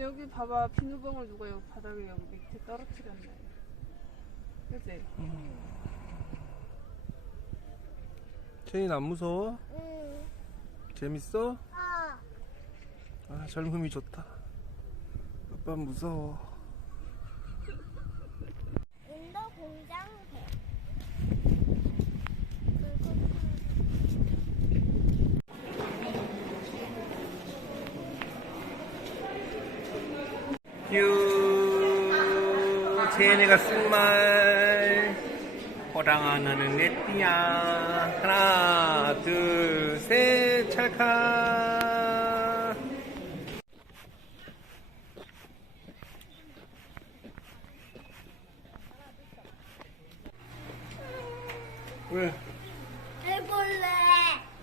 여기 봐봐 비누봉을 누가 여기 바닥에 여기 밑에 떨어뜨렸네. 그치? 체인 안 무서워? 응. 재밌어? 어. 아 젊음이 좋다 아빠 무서워 인도 공장배. 유 제네가 쓴말 호랑아 나는 내띠야 하나 둘셋 찰칵 왜? 해볼래.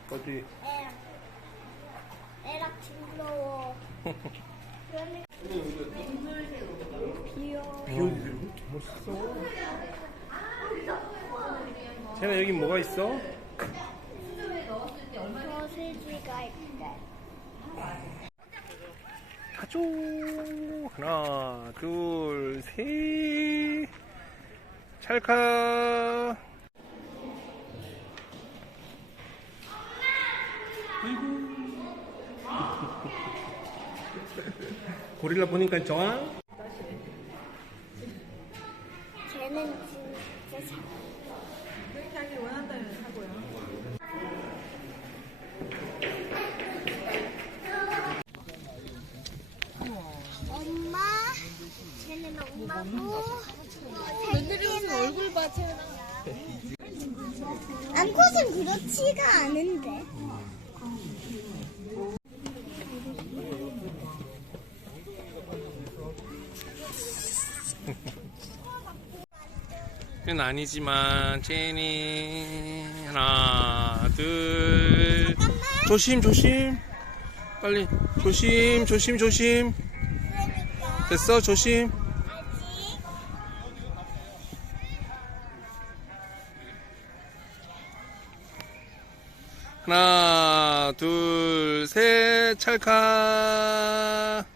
어디? 애. 애랑 징그러워. 귀여워. 있어 쟤네 여기 뭐가 있어? 소시지가 있대. 가죠 하나 둘 셋 찰칵 아이고 고릴라 보니까 좋아? 쟤는 진짜 잘. 자기 원한다면 하고요. 엄마. 쟤는 엄마고. 며느리 무슨 얼굴 봐, 쟤는. 암컷은 그렇지가 않은데. 는 아니지만 제니 하나 둘. 조심 조심. 빨리. 조심 조심 조심. 됐어? 조심. 하나 둘 셋. 찰칵